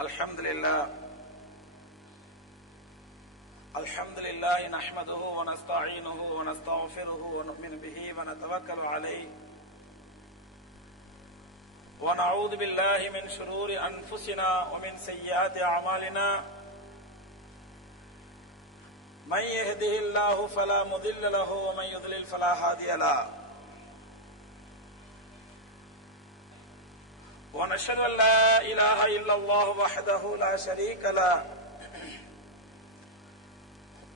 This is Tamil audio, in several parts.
الحمد لله نحمده ونستعينه ونستغفره ونؤمن به ونتوكل عليه ونعوذ بالله من شرور أنفسنا ومن سيئات أعمالنا من يهده الله فلا مضل له ومن يضلل فلا هادي له ونشهد أن لا إله إلا الله وحده لا شريك له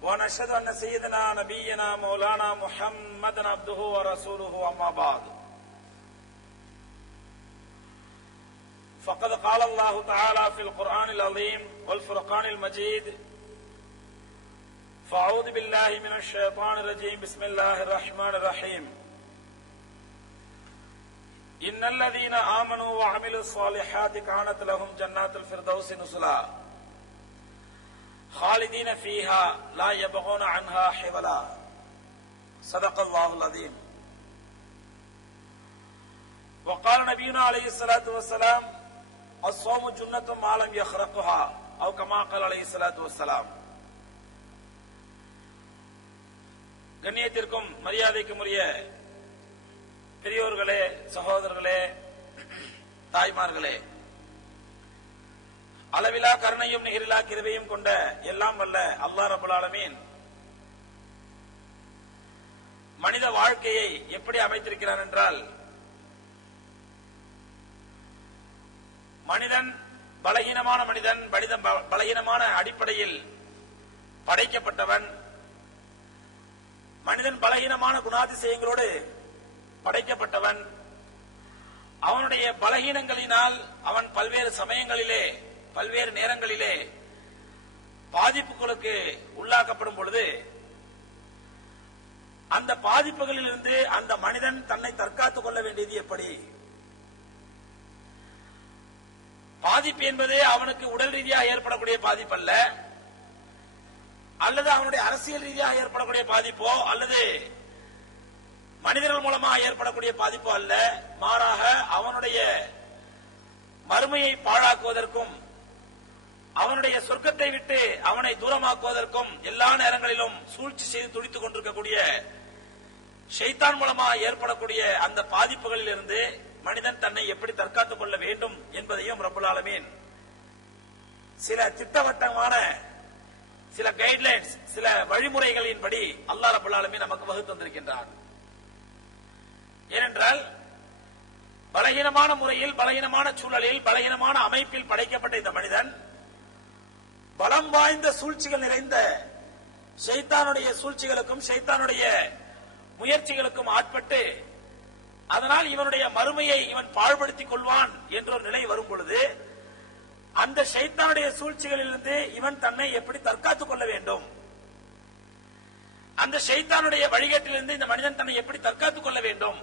ونشهد أن سيدنا نبينا مولانا محمد عبده ورسوله أما بعد فقد قال الله تعالى في القرآن العظيم والفرقان المجيد فأعوذ بالله من الشيطان الرجيم بسم الله الرحمن الرحيم إن الذين آمنوا وعملوا الصالحات كانت لهم جنات الفردوس نزلا خالدين فيها لا يبغون عنها حولا صدق الله العظيم. وقال نبينا عليه الصلاة والسلام الصوم جنة ما لم يخرقها أو كما قال عليه الصلاة والسلام. கண்ணியத்திற்கும் மரியாதைக்கும் உரிய பெரியோர்களே, சகோதரர்களே, தாய்மார்களே, அளவிலா கருணையும் நிகரிலா கிருபையும் கொண்ட எல்லாம் வல்ல அல்லாஹ் ரப்பல் ஆலமீன் மனித வாழ்க்கையை எப்படி அமைத்திருக்கிறான் என்றால், மனிதன் பலகீனமான மனிதன், பலகீனமான அடிப்படையில் படைக்கப்பட்டவன். மனிதன் பலகீனமான குணாதிசயங்களோடு படைக்கப்பட்டவன். அவனுடைய பலகீனங்களினால் அவன் பல்வேறு சமயங்களிலே, பல்வேறு நேரங்களிலே பாதிப்புகளுக்கு உள்ளாக்கப்படும் பொழுது, அந்த பாதிப்புகளிலிருந்து அந்த மனிதன் தன்னை தற்காத்துக் கொள்ள வேண்டியது எப்படி? பாதிப்பு என்பது அவனுக்கு உடல் ரீதியாக ஏற்படக்கூடிய பாதிப்பு அல்ல, அல்லது அவனுடைய அரசியல் ரீதியாக ஏற்படக்கூடிய பாதிப்போ, அல்லது மனிதர்கள் மூலமாக ஏற்படக்கூடிய பாதிப்போ அல்ல. மாறாக அவனுடைய மறுமையை பாழாக்குவதற்கும் அவனுடைய சொர்க்கத்தை விட்டு அவனை தூரமாக்குவதற்கும் எல்லா நேரங்களிலும் சூழ்ச்சி செய்து துடித்துக் கொண்டிருக்கக்கூடிய ஷைத்தான் மூலமாக ஏற்படக்கூடிய அந்த பாதிப்புகளில் இருந்து மனிதன் தன்னை எப்படி தற்காத்துக் கொள்ள வேண்டும் என்பதையும் ரப்பல் ஆலமீன் சில திட்டவட்டமான சில கைட்லைன்ஸ், சில வழிமுறைகளின்படி அல்லாஹ் ரப்பல் ஆலமீன் நமக்கு வகுத்து தந்திருக்கின்றான். ஏனென்றால் பலகீனமான முறையில், பலகீனமான சூழலில், பலகீனமான அமைப்பில் படைக்கப்பட்ட இந்த மனிதன் பலம் வாய்ந்த சூழ்ச்சிகள் நிறைந்த ஷைத்தானுடைய சூழ்ச்சிகளுக்கும் ஷைத்தானுடைய முயற்சிகளுக்கும் ஆட்பட்டு, அதனால் இவனுடைய மறுமையை இவன் பாழ்படுத்திக் கொள்வான் என்ற ஒரு நிலை வரும் பொழுது, அந்த ஷைத்தானுடைய சூழ்ச்சிகளிலிருந்து இவன் தன்னை எப்படி தற்காத்துக் கொள்ள வேண்டும், அந்த ஷைத்தானுடைய வழிகேட்டிலிருந்து இந்த மனிதன் தன்னை எப்படி தற்காத்துக் கொள்ள வேண்டும்.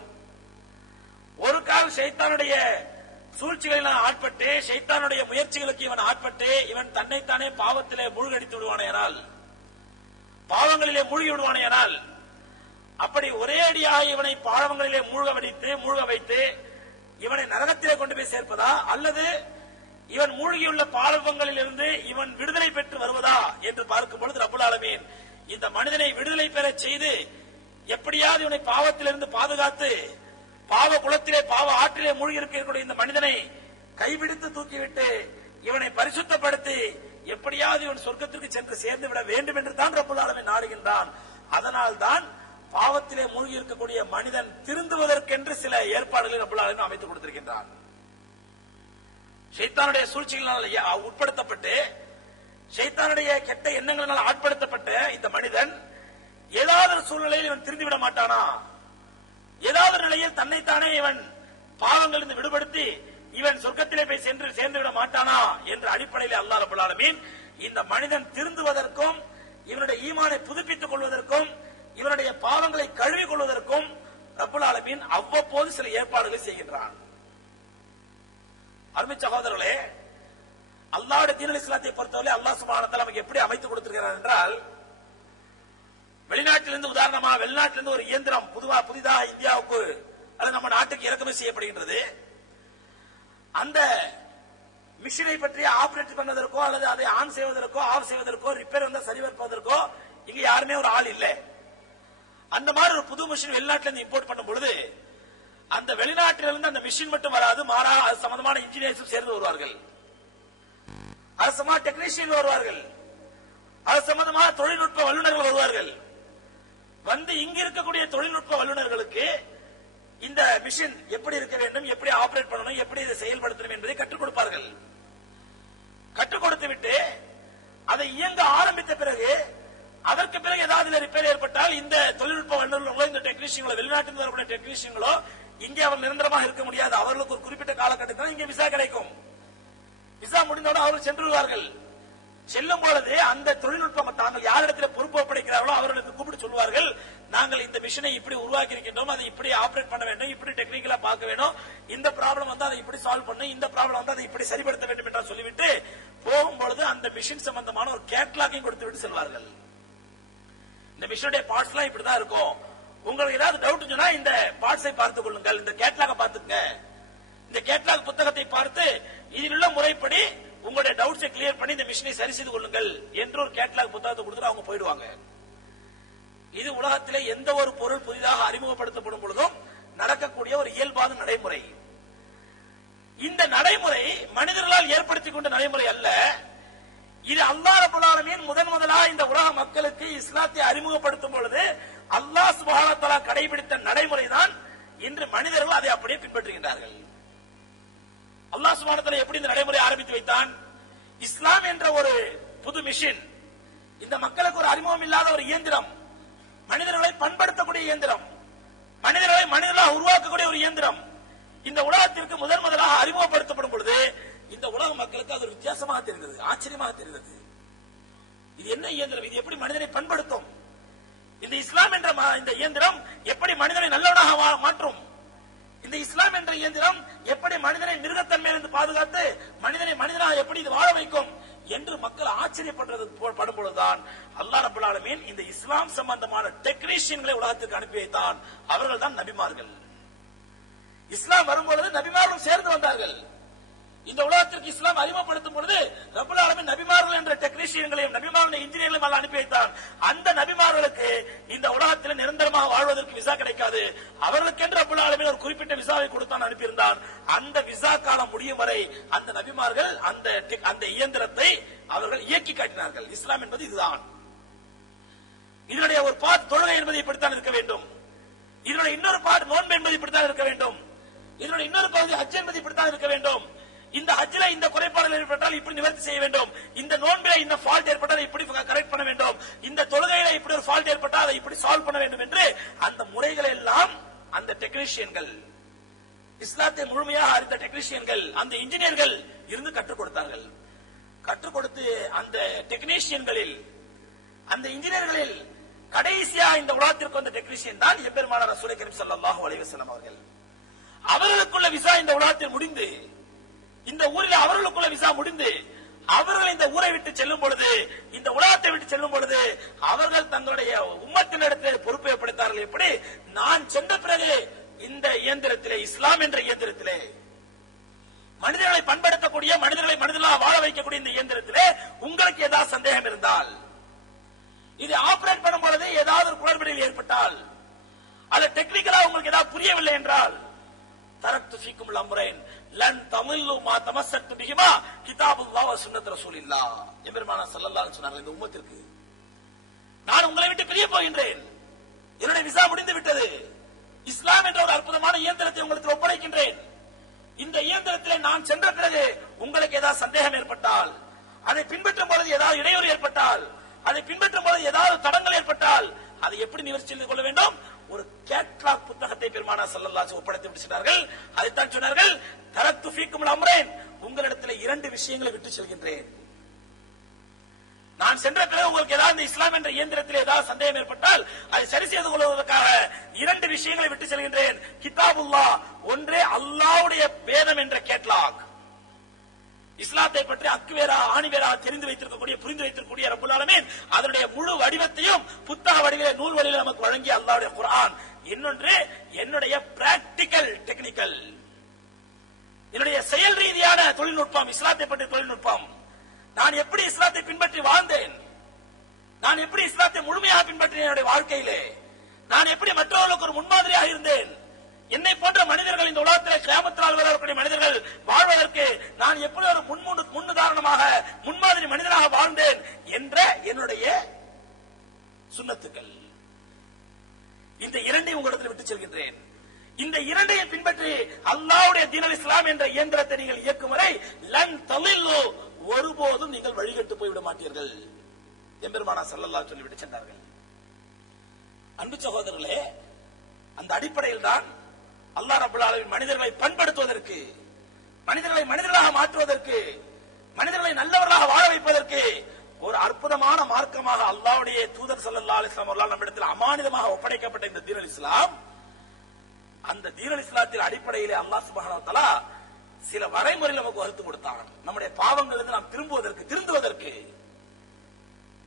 ஒரு கால் ஷைத்தானுடைய சூழ்ச்சிகளில் ஆட்பட்டு, ஷைத்தானுடைய முயற்சிகளுக்கு இவன் ஆட்பட்டு இவன் தன்னைத்தானே பாவத்திலே மூழ்கடித்து விடுவானேயானால், பாவங்களிலே மூழ்கி விடுவானேயானால், அப்படி ஒரே அடியாக இவனை பாவங்களிலே மூழ்க வைத்து இவனை நரகத்திலே கொண்டு போய் சேர்ப்பதா, அல்லது இவன் மூழ்கியுள்ள பாவங்களில் இருந்து இவன் விடுதலை பெற்று வருவதா என்று பார்க்கும் பொழுது ரப்பல் ஆலமீன் இந்த மனிதனை விடுதலை பெற செய்து எப்படியாவது இவனை பாவத்திலிருந்து பாதுகாத்து பாவ குளத்திலே, பாவ ஆற்றிலே மூழ்கி இருக்கக்கூடிய இந்த மனிதனை கைபிடித்து தூக்கிவிட்டு இவனை பரிசுத்தப்படுத்தி எப்படியாவது இவன் சொர்க்கத்திற்கு சென்று சேர்ந்து விட வேண்டும் என்று தான் ரப்பல் ஆலமீன் நாடுகின்றான். அதனால் தான் பாவத்திலே மூழ்கி இருக்கக்கூடிய மனிதன் திருந்துவதற்கென்று சில ஏற்பாடுகளை ரப்பல் ஆலமீன் அமைத்துக் கொடுத்திருக்கின்றான். ஷைத்தானுடைய சூழ்ச்சிகளால் உட்படுத்தப்பட்டு, ஷைத்தானுடைய கெட்ட எண்ணங்களினால் ஆட்படுத்தப்பட்ட இந்த மனிதன் ஏதாவது ஒரு சூழ்நிலையில் இவன் திருந்திவிட மாட்டானா, ஏதாவது நிலையில் தன்னைத்தானே இவன் பாவங்களிலிருந்து விடுபடுத்தி இவன் சொர்க்கத்திலே போய் சென்று சேர்ந்து விட மாட்டானா என்ற அடிப்படையில் அல்லாஹ் ரப்பல் ஆலமீன் இந்த மனிதன் திருந்துவதற்கும், இவனுடைய ஈமானை புதுப்பித்துக் கொள்வதற்கும், இவனுடைய பாவங்களை கழுவிக் கொள்வதற்கும் ரப்பல் ஆலமீன் அவ்வப்போது சில ஏற்பாடுகளை செய்கின்றான். அருமை சகோதரர்களே, அல்லாஹ்வுடைய தீன் இஸ்லாத்தை பொறுத்தவரை அல்லாஹ் சுப்ஹானஹு வ தஆலா நமக்கு எப்படி அமைத்துக் கொடுத்திருக்கிறார் என்றால், வெளிநாட்டிலிருந்து உதாரணமா வெளிநாட்டிலிருந்து ஒரு இயந்திரம் புதிதாக இந்தியாவுக்கு அல்லது நம்ம நாட்டுக்கு இறக்குமதி செய்யப்படுகின்றது. அந்த மிஷினை பற்றி ஆபரேட் பண்ணுவதற்கோ அல்லது அதை ஆன் செய்வதற்கோ ஆஃப் செய்வதற்கோ ரிப்பேர் வந்தா சரிபார்ப்பதற்கோ இங்க யாருமே ஒரு ஆள் இல்லை. அந்த மாதிரி ஒரு புது மிஷின் வெளிநாட்டில இருந்து இம்போர்ட் பண்ணும் பொழுது அந்த வெளிநாட்டிலிருந்து அந்த மிஷின் மட்டும் வராது, மாறா அது சம்பந்தமான இன்ஜினியர்ஸும் சேர்ந்து வருவார்கள், அது சம்பந்தமான டெக்னீஷியன் வருவார்கள், அது சம்பந்தமான தொழில்நுட்ப வல்லுநர்கள் வருவார்கள். வந்து இங்க இருக்கக்கூடிய தொழில்நுட்ப வல்லுநர்களுக்கு இந்த மிஷின் எப்படி இருக்க வேண்டும், எப்படி ஆபரேட் பண்ணணும், எப்படி இதை செயல்படுத்தணும் என்பதை கற்றுக் கொடுப்பார்கள். கற்றுக் கொடுத்து விட்டு அதை இயங்க ஆரம்பித்த பிறகு அதற்கு பிறகு ஏதாவது ரிப்பேர் ஏற்பட்டால் இந்த தொழில்நுட்ப வல்லுநர்களோ இந்த டெக்னீஷியன்களோ வெளிநாட்டில் வரக்கூடிய டெக்னீஷியன்களோ இங்கே அவர் நிரந்தரமாக இருக்க முடியாது. அவர்களுக்கு ஒரு குறிப்பிட்ட காலகட்டத்தில் இங்கே விசா கிடைக்கும். விசா முடிந்தவுடன் அவர்கள் சென்று விடுவார்கள். செல்லும் பொழுது அந்த தொழில்நுட்பம் தாங்கள் யாரிடத்தில் பொறுப்பு ஒப்படைக்கிறார்களோ அவர்களுக்கு கூப்பிட்டு சொல்வார்கள், நாங்கள் இந்த மிஷினை இப்படி உருவாக்கி இருக்கின்றோம், அதை இப்படி ஆபரேட் பண்ண வேண்டும், இப்படி டெக்னிக்கலா பார்க்க வேண்டும், இந்த ப்ராப்ளம் வந்து அதை இப்படி சால்வ் பண்ணும், இந்த ப்ராப்ளம் வந்து அதை இப்படி சரிப்படுத்த வேண்டும் என்று சொல்லிவிட்டு போகும்பொழுது அந்த மிஷின் சம்பந்தமான ஒரு கேட்லாகையும் கொடுத்து விட்டு செல்வார்கள். இந்த மிஷினுடைய பார்ட்ஸ் எல்லாம் இப்படிதான் இருக்கும், உங்களுக்கு ஏதாவது டவுட் சொன்னா இந்த பார்ட்ஸை பார்த்துக் கொள்ளுங்கள், இந்த கேட்லாக பார்த்துங்க, இந்த கேட்லாக் புத்தகத்தை பார்த்து இதில் உள்ள முறைப்படி உங்களுடைய டவுட்ஸை கிளியர் பண்ணி இந்த மிஷினை சரி செய்து கொள்ளுங்கள் என்று ஒரு கேட்லாக் புத்தகத்தை கொடுத்துட்டு அவங்க போயிடுவாங்க. இது உலகத்திலே எந்த ஒரு பொருள் புதிதாக அறிமுகப்படுத்தப்படும் பொழுதும் நடக்கக்கூடிய ஒரு இயல்பான நடைமுறை. இந்த நடைமுறை மனிதர்களால் ஏற்படுத்திக் கொண்ட நடைமுறை அல்ல. இது அல்லாஹ் ரப்பல் ஆலமீன் முதலாக இந்த உலக மக்களுக்கு இஸ்லாத்தை அறிமுகப்படுத்தும் பொழுது அல்லாஹ் சுப்ஹானஹு வ தஆலா கடைபிடித்த நடைமுறை தான் இன்று மனிதர்கள் அதை அப்படியே பின்பற்றுகின்றார்கள். அல்லாஹ் சுப்ஹானஹு வ தஆலா எப்படி இந்த நடைமுறை ஆரம்பித்து வைத்தான்? இஸ்லாம் என்ற ஒரு புது மிஷின், இந்த மக்களுக்கு ஒரு அறிமுகம் இல்லாத ஒரு இயந்திரம், மனிதர்களை பண்படுத்தக்கூடிய இயந்திரம், மனிதர்களை மனிதர்களாக உருவாக்கக்கூடிய ஒரு இயந்திரம் இந்த உலகத்திற்கு முதலாக அறிமுகப்படுத்தப்படும் பொழுது இந்த உலக மக்களுக்கு அது வித்தியாசமாக தெரிகிறது, ஆச்சரியமாக தெரிகிறது. இது என்ன இயந்திரம்? இது எப்படி மனிதனை பண்படுத்தும்? இந்த இஸ்லாம் என்ற இந்த இயந்திரம் எப்படி மனிதனை நல்லவனாக மாற்றும்? இந்த இஸ்லாம் என்ற இயந்திரம் எப்படி மனிதனை மிருகத்தன்மையிலிருந்து பாதுகாத்து மனிதனை மனிதனாக எப்படி இது வாழ வைக்கும் என்று மக்கள் ஆச்சரியப்படும் பொழுதுதான் அல்லாஹ் ரப்பல் ஆலமீன் இந்த இஸ்லாம் சம்பந்தமான டெக்னீஷியன்களை உலகத்திற்கு அனுப்பி வைத்தான். அவர்கள் தான் நபிமார்கள். இஸ்லாம் வரும்பொழுது நபிமார்களும் சேர்ந்து வந்தார்கள். இந்த உலகத்திற்கு இஸ்லாம் அறிமுகப்படுத்தும் பொழுது ரப்பல் ஆலமீன் நபிமார்கள் என்ற டெக்னீஷியன்களையும் நபிமார்கள் இன்ஜினியர்களையும் அனுப்பி வைத்தான். அந்த நபிமார்களுக்கு இந்த உலகத்தில் நிரந்தரமாக வாழ்வதற்கு விசா கிடைக்காது. அவர்களுக்கு என்று ரப்பல் ஆலமீன் ஒரு குறிப்பிட்ட விசாவை கொடுத்தான், அனுப்பியிருந்தான். அந்த விசா காலம் முடியும் வரை அந்த நபிமார்கள் அந்த இயந்திரத்தை அவர்கள் இயக்கி காட்டினார்கள். இஸ்லாம் என்பது இதுதான். இதனுடைய ஒரு பார்ட் தொழுகை என்பது இப்படித்தான் இருக்க வேண்டும். இதனுடைய இன்னொரு பார்ட் நோன்பு என்பது இப்படித்தான் இருக்க வேண்டும். இதனுடைய இன்னொரு பகுதி ஹஜ் என்பது இப்படித்தான் இருக்க வேண்டும். இந்த ஹஜ்ல இந்த குறைபாடுகள் ஏற்பட்டால் இப்படி நிவர்த்தி செய்ய வேண்டும், இந்த நோன்பில இந்த ஃபால்ட் ஏற்பட்டால் இப்படி கரெக்ட் பண்ண வேண்டும், இந்த தொழுகையில இப்படி ஒரு ஃபால்ட் ஏற்பட்டால் அதை இப்படி சால்வ் பண்ண வேண்டும் என்று அந்த முறைகள் எல்லாம் அந்த டெக்னீஷியன்கள், இஸ்லாத்தை முழுமையாக அறிந்த டெக்னீஷியன்கள், அந்த இன்ஜினியர்கள் இருந்து கற்றுக் கொடுத்தார்கள். கற்றுக் கொடுத்து அந்த டெக்னீஷியன்களில் அந்த இன்ஜினியர்களில் கடைசியா இந்த உலகத்திற்கு வந்த டெக்னீஷியன் தான் எம்பெருமானார் ரசூல் கரீம் ஸல்லல்லாஹு அலைஹி வஸல்லம் அவர்கள். அவர்களுக்குள்ள விசா இந்த உலகத்தில் முடிந்து, இந்த ஊரில் அவர்களுக்குள்ள விசா முடிந்து அவர்கள் இந்த ஊரை விட்டு செல்லும் பொழுது, இந்த உலகத்தை விட்டு செல்லும் பொழுது அவர்கள் தங்களுடைய உம்மத்தினிடத்தில் பொறுப்பை ஒப்படைத்தார்கள். எப்படி? நான் சென்ற பிறகு இந்த இயந்திரத்திலே, இஸ்லாம் என்ற இயந்திரத்திலே, மனிதர்களை பண்படுத்தக்கூடிய மனிதர்களை மனிதர்களாக வாழ வைக்கக்கூடிய இந்த இயந்திரத்திலே உங்களுக்கு ஏதாவது சந்தேகம் இருந்தால், இது ஆபரேட் பண்ணும் பொழுது ஏதாவது ஒரு குளறுபடிகள் ஏற்பட்டால், அது டெக்னிக்கலா உங்களுக்கு ஏதாவது புரியவில்லை என்றால், தரக்து ஃபீக்கும் அம்ரைன் லன் தமில்லு மா தமஸ்ஸக்து பிஹிமா கிதாபுல்லாஹ் வ சுன்னத் ரசூலில்லாஹ். எம்பெருமானார் ஸல்லல்லாஹு அலைஹி வஸல்லம் இந்த உம்மத்திற்கு நான் உங்களை விட்டு பிரிய போகின்றேன், என்னுடைய விசா முடிந்து விட்டது, இஸ்லாம் என்ற ஒரு அற்புதமான இயந்திரத்தை உங்களுக்கு ஒப்படைக்கின்றேன். இந்த இயந்திரத்திலே நான் சென்ற பிறகு உங்களுக்கு ஏதாவது சந்தேகம் ஏற்பட்டால், அதை பின்பற்றும் பொழுது ஏதாவது இடையூறு ஏற்பட்டால், அதை பின்பற்றும் பொழுது ஏதாவது தடங்கள் ஏற்பட்டால் அதை எப்படி நிவர்த்தி செய்து கொள்ள வேண்டும்? ஒரு கேட்லாக் புத்தகத்தை பெருமானார் ஸல்லல்லாஹு அலைஹி ஒப்படைத்து விட்டார்கள். அதைத்தான் சொன்னார்கள், தரக்து ஃபீக்கும் அம்ரைன், உங்களிடத்தில் இரண்டு விஷயங்களை விட்டு செல்கின்றேன். நான் சென்ற பிறகு உங்களுக்கு ஏதாவது இஸ்லாம் என்ற இயந்திரத்தில் ஏதாவது சந்தேகம் ஏற்பட்டால் அதை சரி செய்து கொள்வதற்காக இரண்டு விஷயங்களை விட்டு செல்கின்றேன். கிதாபுல்லாஹ், ஒன்றே அல்லாஹ்வுடைய வேதம் என்ற கேட்லாக், இஸ்லாத்தை பற்றி அக்குவேரா ஆணிவேரா தெரிந்து வைத்திருக்கக்கூடிய புரிந்து வைத்திருக்கக்கூடிய ரப்பல் ஆலமீன் அதனுடைய முழு வடிவத்தையும் புத்தக வடிவிலே நூல் வழியில் நமக்கு வழங்கிய அல்லாஹ்வுடைய குர்ஆன். இன்னொன்று என்னுடைய பிராக்டிகல் டெக்னிக்கல், என்னுடைய செயல் ரீதியான தொழில்நுட்பம், இஸ்லாத்தை பற்றிய தொழில்நுட்பம். நான் எப்படி இஸ்லாத்தை பின்பற்றி வாழ்ந்தேன், நான் எப்படி இஸ்லாத்தை முழுமையாக பின்பற்றினேன் என்னுடைய வாழ்க்கையிலே, நான் எப்படி மற்றவர்களுக்கு ஒரு முன்மாதிரியாக இருந்தேன், என்னை போன்ற மனிதர்கள் இந்த உலகத்தில் கியாமத் வரக்கூடிய மனிதர்கள் வாழ்வதற்கு நான் எப்படி ஒரு முன்னுதாரணமாக முன்மாதிரி மனிதனாக வாழ்ந்தேன் என்ற என்னுடைய சுன்னத்துக்கள். இந்த இரண்டையும் உங்களிடத்தில் விட்டு செல்கின்றேன். இந்த இரண்டையும் பின்பற்றி அல்லாஹ்வுடைய தீனுல் இஸ்லாம் என்ற இயந்திரத்தை நீங்கள் இயக்கும் வரை லன் தலில்லு, ஒருபோதும் நீங்கள் வழிகட்டு போய்விட மாட்டீர்கள் எம்பெருமானார் ஸல்லல்லாஹு அலைஹி சொல்லிவிட்டு சென்றார்கள். அன்பு சகோதரர்களே, அந்த அடிப்படையில் தான் அல்லாஹ் ரப்பல் ஆலமீன் மனிதர்களை பண்படுத்துவதற்கு, மனிதர்களை மனிதர்களாக மாற்றுவதற்கு, மனிதர்களை நல்லவர்களாக வாழ வைப்பதற்கு ஒரு அற்புதமான மார்க்கமாக அல்லாஹ்வுடைய தூதர் ஸல்லல்லாஹு அலைஹி வஸல்லம் அவர்களால் நம்மிடத்தில் அமானிதமாக ஒப்படைக்கப்பட்ட இந்த தீனுல் இஸ்லாம், அந்த தீனுல் இஸ்லாத்தின் அடிப்படையிலே அல்லாஹ் சுப்ஹானஹு வ தஆலா சில வரைமுறை நமக்கு வகுத்து கொடுத்தான். நம்முடைய பாவங்களிலிருந்து நாம் திருந்துவதற்கு,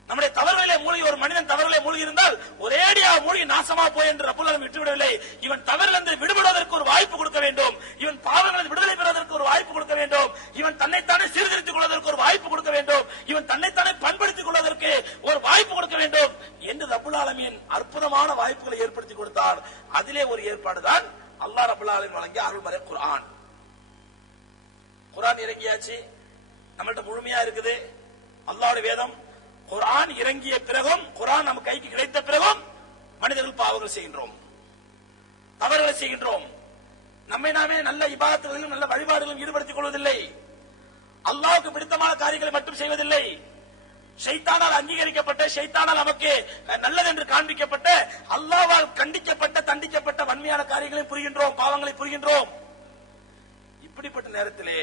நம்முடைய தவறுகளிலே மூழ்கி ஒரு மனிதன் தவறுகளை மூழ்கி இருந்தால் ஒரேடியாக மூழ்கி நாசமா போய் என்று ரப்பல் ஆலமீன் விட்டுவிடவில்லை. இவன் தவறிலிருந்து விடுபடுவதற்கு ஒரு வாய்ப்பு கொடுக்க வேண்டும், இவன் பாவங்களிலிருந்து விடுதலை பெறுவதற்கு ஒரு வாய்ப்பு கொடுக்க வேண்டும், இவன் தன்னைத்தானே சீர்திருத்திக் கொள்வதற்கு ஒரு வாய்ப்பு கொடுக்க வேண்டும், இவன் தன்னைத்தானே பண்படுத்திக் கொள்வதற்கு ஒரு வாய்ப்பு கொடுக்க வேண்டும் என்று ரப்பல் ஆலமீன் அற்புதமான வாய்ப்புகளை ஏற்படுத்தி கொடுத்தார். அதிலே ஒரு ஏற்பாடுதான் அல்லாஹ் ரப்பல் ஆலமீன் வழங்கிய அருள்மறை குர்ஆன். குர்ஆன் இறங்கியாச்சு, நம்மள்ட்ட முழுமையா இருக்குது அல்லாஹ்வுடைய வேதம். குர்ஆன் இறங்கிய பிறகும், குர்ஆன் நம்ம கைக்கு கிடைத்த பிறகும் மனிதர்கள் பாவங்கள் செய்கின்றோம், தவறுகளை செய்கின்றோம். நம்மை நாமே நல்ல இபாதத்துகளிலும் நல்ல வழிபாடுகளிலும் ஈடுபடுத்திக் கொள்வதில்லை, அல்லாஹ்வுக்கு பிடித்தமான காரியங்களை மட்டும் செய்வதில்லை. ஷைத்தானால் அங்கீகரிக்கப்பட்ட, ஷைத்தானால் நமக்கு நல்லது என்று காண்பிக்கப்பட்ட, அல்லாஹ்வால் கண்டிக்கப்பட்ட, தண்டிக்கப்பட்ட வன்மையான காரியங்களை புரிகின்றோம், பாவங்களை புரிகின்றோம். இப்படிப்பட்ட நேரத்திலே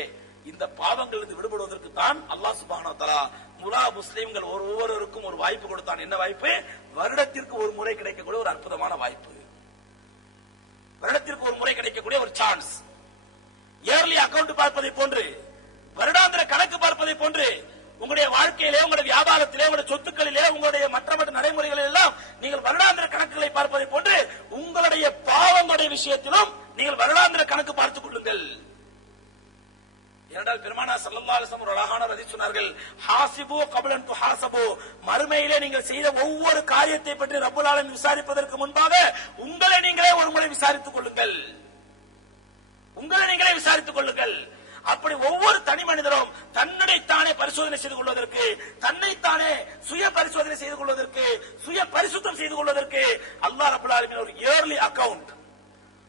இந்த பாவங்களிலிருந்து விடுபடுவதற்கு தான் அல்லாஹ் சுப்ஹானஹு வ தஆலா முஸ்லிம்கள் ஒவ்வொருவருக்கும் ஒரு வாய்ப்பு கொடுத்தான். என்ன வாய்ப்பு? வருடத்திற்கு ஒரு முறை கிடைக்கக்கூடிய ஒரு அற்புதமான வாய்ப்பு, வருடத்திற்கு ஒரு முறை கிடைக்கக்கூடிய ஒரு சான்ஸ். இயர்லி அக்கவுண்ட் பார்ப்பதை போன்று, வருடாந்திர கணக்கு பார்ப்பதை போன்று உங்களுடைய வாழ்க்கையிலே, உங்களுடைய வியாபாரத்திலே, உங்களுடைய சொத்துக்களிலே, உங்களுடைய மற்ற நடைமுறைகளில் எல்லாம் நீங்கள் வருடாந்திர கணக்குகளை பார்ப்பதை போன்று உங்களுடைய பாவங்களுடைய விஷயத்திலும் நீங்கள் வருடாந்திர கணக்கு பார்த்துக் கொள்ளுங்கள். ஏனென்றால் பெருமானார் ஸல்லல்லாஹு அலைஹி வஸல்லம் ஒரு அழகான ஹதீஸ் சொன்னார்கள், ஹாசிபு கப்ல அன் துஹாசபு, மறுமையிலே நீங்கள் செய்த ஒவ்வொரு காரியத்தை பற்றி ரப்பல் ஆலமீன் விசாரிப்பதற்கு முன்பாக உங்களை நீங்களே ஒரு முறை விசாரித்துக் கொள்ளுங்கள், உங்களை நீங்களே விசாரித்துக் கொள்ளுங்கள். அப்படி ஒவ்வொரு தனி மனிதரும் தன்னுடைய தானே பரிசோதனை செய்து கொள்வதற்கு, தன்னைத்தானே சுய பரிசோதனை செய்து கொள்வதற்கு, சுய பரிசுத்தம் செய்து கொள்வதற்கு அல்லாஹ் ரப்பல் ஆலமீன் ஒரு இயர்லி அக்கவுண்ட்,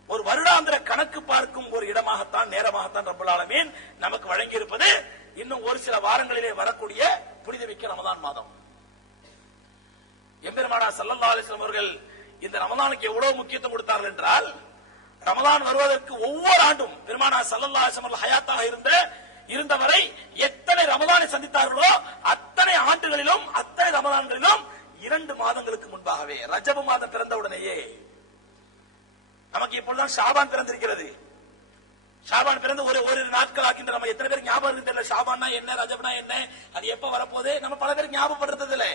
ஒரு வருடாந்திர கணக்கு பார்க்கும் ஒரு இடமாகத்தான், நேரமாகத்தான் ரப்பல் ஆலமீன் நமக்கு வழங்கி இருப்பது. இன்னும் ஒரு சில வாரங்களிலே வரக்கூடிய புனிதமிக்க ரமதான் மாதம். எம்பெருமானார் ஸல்லல்லாஹு அலைஹி வஸல்லம் அவர்கள் இந்த ரமதானுக்கு எவ்வளவு முக்கியத்துவம் கொடுத்தார்கள் என்றால், ரமதான் வருவதற்கு ஒவ்வொரு ஆண்டும் பெருமானார் ஸல்லல்லாஹு அலைஹி வஸல்லம் ஹயாத்தாக இருந்தவரை எத்தனை ரமதானை சந்தித்தார்களோ அத்தனை ஆண்டுகளிலும், அத்தனை ரமதான்களிலும் 2 மாதங்களுக்கு முன்பாகவே, ரஜபு மாதம் பிறந்தவுடனேயே, நமக்கு இப்பொழுதுதான் ஷாபான் பிறந்திருக்கிறது. ஷாபான் பிறந்து ஒரு நாட்கள் ஆகின்ற நம்ம எத்தனை பேருக்கு ஞாபகம் இருக்கு? ஷாபான்னா என்ன, ரஜப்னா என்ன, அது எப்ப வரப்போது நம்ம பல பேருக்கு ஞாபகப்படுறது இல்லை.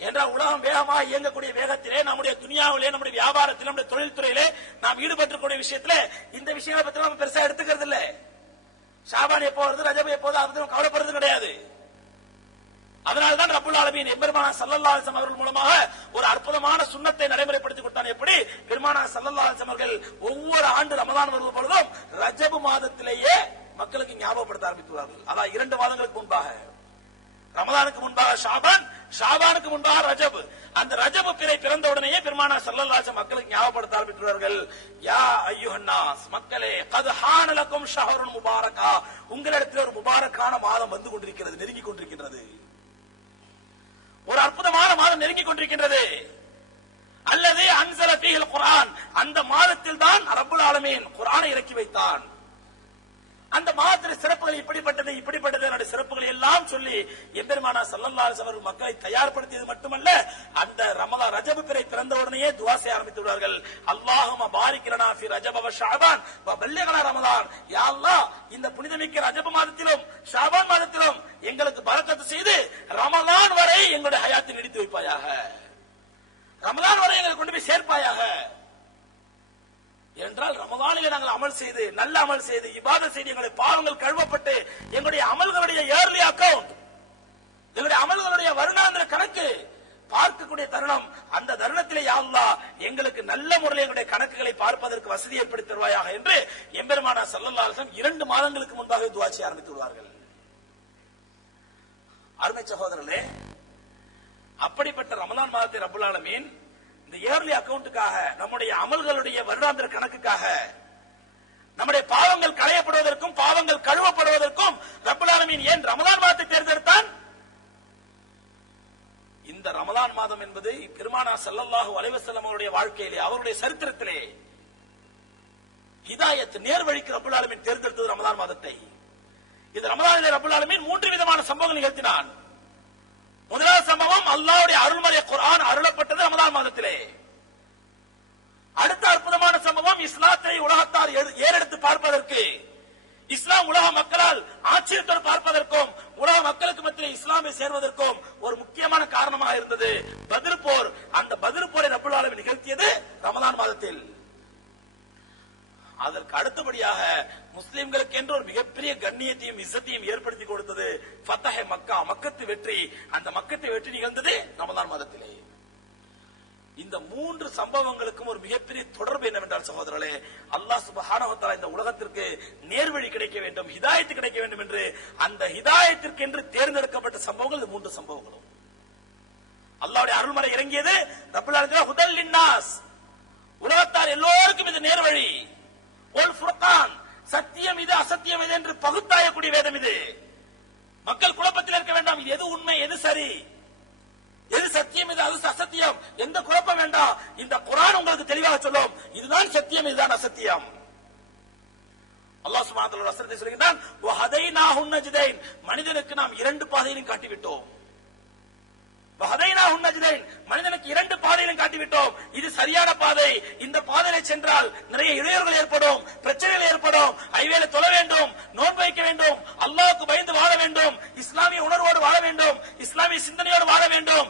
என்றால் உலகம் வேகமாக இயங்கக்கூடிய வேகத்திலே, நம்முடைய துனியாவிலே, நம்முடைய வியாபாரத்திலே, நம்முடைய தொழில்துறையிலே நாம் ஈடுபட்டிருக்கூடிய விஷயத்துல இந்த விஷயங்களை பத்தி நம்ம பெருசா எடுத்துக்கிறது இல்லை. ஷாபான் எப்போ வருது, ரஜப் எப்போது, அது கவலைப்படுறது கிடையாது. அதனால்தான் ரப்பல் ஆலமீன் எம்பெருமானார் ஸல்லல்லாஹு அலைஹி வஸல்லம் அவர்கள் மூலமாக ஒரு அற்புதமான சுன்னத்தை நடைமுறைப்படுத்தி கொடுத்தான். எப்படி? பெருமானார் ஸல்லல்லாஹு அலைஹி வஸல்லம் அவர்கள் ஒவ்வொரு ஆண்டு ரமதான் வருவது பொழுதும் ரஜப் மாதத்திலேயே மக்களுக்கு ஞாபகப்படுத்த ஆரம்பித்துள்ளார்கள். அதான் 2 மாதங்களுக்கு முன்பாக, ரமதானுக்கு முன்பாக ஷாபான், ஷாபானுக்கு முன்பாக ரஜப். அந்த ரஜப் பிறை பிறந்த உடனேயே பெருமானார் ஸல்லல்லாஹு அலைஹி வஸல்லம் மக்களுக்கு ஞாபகப்படுத்த ஆரம்பித்துள்ளார்கள். யா அய்யுஹன்னாஸ், மக்களே, கத் ஹான லக்கும் ஷஹ்ருன் முபாரகா, உங்களிடத்தில் ஒரு முபாரக்கான மாதம் வந்து கொண்டிருக்கிறது, நெருங்கிக் கொண்டிருக்கின்றது, ஒரு அற்புதமான மாதம் நெருங்கிக் கொண்டிருக்கின்றது. அல்லது அன்ஸல ஃபீஹில் குர்ஆன், அந்த மாதத்தில் தான் ரப்பல் ஆலமீன் குர்ஆனை இறக்கி வைத்தான். அந்த மாதத்தின் சிறப்புகள் இப்படிப்பட்டது சிறப்புகளை எல்லாம் சொல்லி எம்பெருமானார் ஸல்லல்லாஹு அலைஹி வஸல்லம் மக்களை தயார்படுத்தியது மட்டுமல்ல, அந்த ரமதான் ரஜப் பிறை பிறந்த உடனேயே துஆ செய்ய ஆரம்பித்து விடுவார்கள். அல்லாஹும்ம பாரிக் லனா ஃபீ ரஜப வ ஷஅபான் வ பல்லிக்னா ரமதான். யா அல்லாஹ், இந்த புனிதமிக்க ரஜப் மாதத்திலும் ஷஅபான் மாதத்திலும் எங்களுக்கு பரக்கத்து செய்து ரமதான் வரை எங்களுடைய ஹயாத்தை நீடித்து வைப்பாயாக, ரமதான் வரை எங்களை கொண்டு போய் சேர்ப்பாயாக. என்றால் ரமதானிலே நாங்கள் அமல் செய்து, நல்ல அமல் செய்து, இபாதத் செய்து, எங்களுடைய பாவங்கள் கழுவப்பட்டு பார்க்கக்கூடிய தருணம், அந்த தருணத்திலே யா அல்லாஹ் எங்களுக்கு நல்ல முறையில் எங்களுடைய கணக்குகளை பார்ப்பதற்கு வசதி ஏற்படுத்தி தருவாயாக என்று எம்பெருமானார் ஸல்லல்லாஹு அலைஹி வஸல்லம் 2 மாதங்களுக்கு முன்பாக துஆ செய்ய ஆரம்பித்து விடுவார்கள். அருமை சகோதரர்களே, அப்படிப்பட்ட ரமலான் மாதத்தை ரப்பல் ஆலமீன் இந்த இயர்லி அக்கவுண்ட்டுக்காக, நம்முடைய அமல்களுடைய வருடாந்திர கணக்குக்காக, நம்முடைய பாவங்கள் களையப்படுவதற்கும் பாவங்கள் கழுவப்படுவதற்கும் ரப்பல் ஆலமீன் ஏன் ரமலான் மாதத்தை தேர்ந்தெடுத்தான்? இந்த ரமலான் மாதம் என்பது பெருமானார் ஸல்லல்லாஹு அலைஹி வஸல்லம் அவருடைய வாழ்க்கையிலே, அவருடைய சரித்திரத்திலே ஹிதாயத், நேர்வழிக்கு ரப்பல் ஆலமீன் தேர்ந்தெடுத்தது ரமலான் மாதத்தை. இந்த ரமலானிலே ரப்பல் ஆலமீன் 3 விதமான சம்பவங்கள் நிகழ்த்தினான். முதலாவது சம்பவம், அல்லாஹ்வுடைய அருள்மறை குர்ஆன் அருளப்பட்டது ரமலான் மாதத்திலே. அடுத்த அற்புதமான சம்பவம், இஸ்லாத்தை உலகத்தார் ஏறெடுத்து பார்ப்பதற்கு, இஸ்லாம் உலக மக்களால் ஆச்சரியத்தோடு பார்ப்பதற்கும் உலக மக்களுக்கு மத்தியில் இஸ்லாமை சேர்வதற்கும் ஒரு முக்கியமான காரணமாக இருந்தது பத்ர் போர். அந்த பத்ர் போரை ரப்பல் ஆலமீன் நிகழ்த்தியது ரமலான் மாதத்தில். அதற்கு அடுத்தபடியாக முஸ்லிம்களுக்கு என்று ஒரு மிகப்பெரிய கண்ணியத்தையும் இஸ்ஸத்தையும் ஏற்படுத்தி கொடுத்தது ஃபத்ஹ் மக்கா, மக்கத்து வெற்றி. அந்த மக்கத்து வெற்றி நிகழ்ந்தது ரமலான் மாதத்திலே. இந்த 3 சம்பவங்களுக்கும் ஒரு மிகப்பெரிய தொடர்பு என்னவென்றால் சகோதரர்களே, அல்லாஹ் சுப்ஹானஹு வ தஆலா இந்த உலகத்திற்கு நேர்வழி கிடைக்க வேண்டும், ஹிதாயத் கிடைக்க வேண்டும் என்று அந்த ஹிதாயத்திற்கு என்று தேர்ந்தெடுக்கப்பட்ட சம்பவங்கள் இந்த 3 சம்பவங்களும். அல்லாஹ்வுடைய அருள்மறை இறங்கியது ரப்பல் ஆலமீன் ஹுதல் லின்னாஸ், உலகத்தார் எல்லோருக்கும் இது நேர்வழி. ஒல் ஃபுர்கான், சத்தியம் இது அசத்தியம் இது என்று பகுத்தாயக்கூடிய வேதம் இது. மக்கள் குழப்பத்தில் இருக்க வேண்டாம், இது எது உண்மை எது சரி, எது சத்தியம் இது அது அசத்தியம், எந்த குழப்பம் வேண்டாம். இந்த குர்ஆன் உங்களுக்கு தெளிவாக சொல்லும், இதுதான் சத்தியம் இதுதான் அசத்தியம். அல்லாஹ் சுப்ஹானஹு வ தஆலா வசனத்தை சொல்கிறான், வ ஹதைனாஹு நஜ்தைன், மனிதனுக்கு நாம் 2 பாதையிலும் காட்டிவிட்டோம். வ ஹதைனாஹு நஜ்தைன், மனிதனுக்கு 2 பாதையிலும் காட்டிவிட்டோம். இது சரியான பாதை. இந்த பாதையிலே சென்றால் நிறைய இடையூறுகள் ஏற்படும், பிரச்சனைகள் ஏற்படும். ஐவேளை தொழ வேண்டும், நோன்பு வைக்க வேண்டும், அல்லாஹ்வுக்கு பயந்து வாழ வேண்டும், இஸ்லாமிய உணர்வோடு வாழ வேண்டும், இஸ்லாமிய சிந்தனையோடு வாழ வேண்டும்.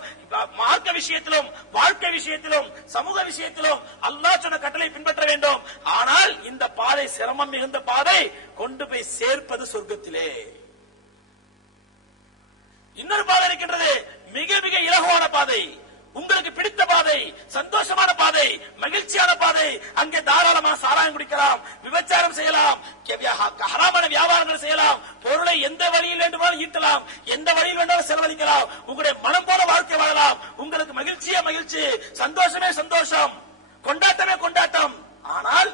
மார்க்க விஷயத்திலும் வாழ்க்கை விஷயத்திலும் சமூக விஷயத்திலும் அல்லாஹ் சொன்ன கட்டளை பின்பற்ற வேண்டும். ஆனால் இந்த பாதை சிரமம் மிகுந்த பாதை, கொண்டு போய் சேர்ப்பது சொர்க்கத்திலே. இன்னொரு பாதை இருக்கின்றது, மிக மிக இலகுவான பாதை, உங்களுக்கு பிடித்த பாதை, சந்தோஷமான பாதை, மகிழ்ச்சியான பாதை. அங்கே தாராளமாக சாராயம் குடிக்கலாம், விபச்சாரம் செய்யலாம், ஹராமான வியாபாரங்கள் செய்யலாம், பொருளை எந்த வழியில் வேண்டுமானாலும் ஈட்டலாம், எந்த வழியில் வேண்டாலும் செலவழிக்கலாம், உங்களுடைய மனம் போல வாழ்க்கை வாழலாம். உங்களுக்கு மகிழ்ச்சியே மகிழ்ச்சி, சந்தோஷமே சந்தோஷம், கொண்டாட்டமே கொண்டாட்டம். ஆனால்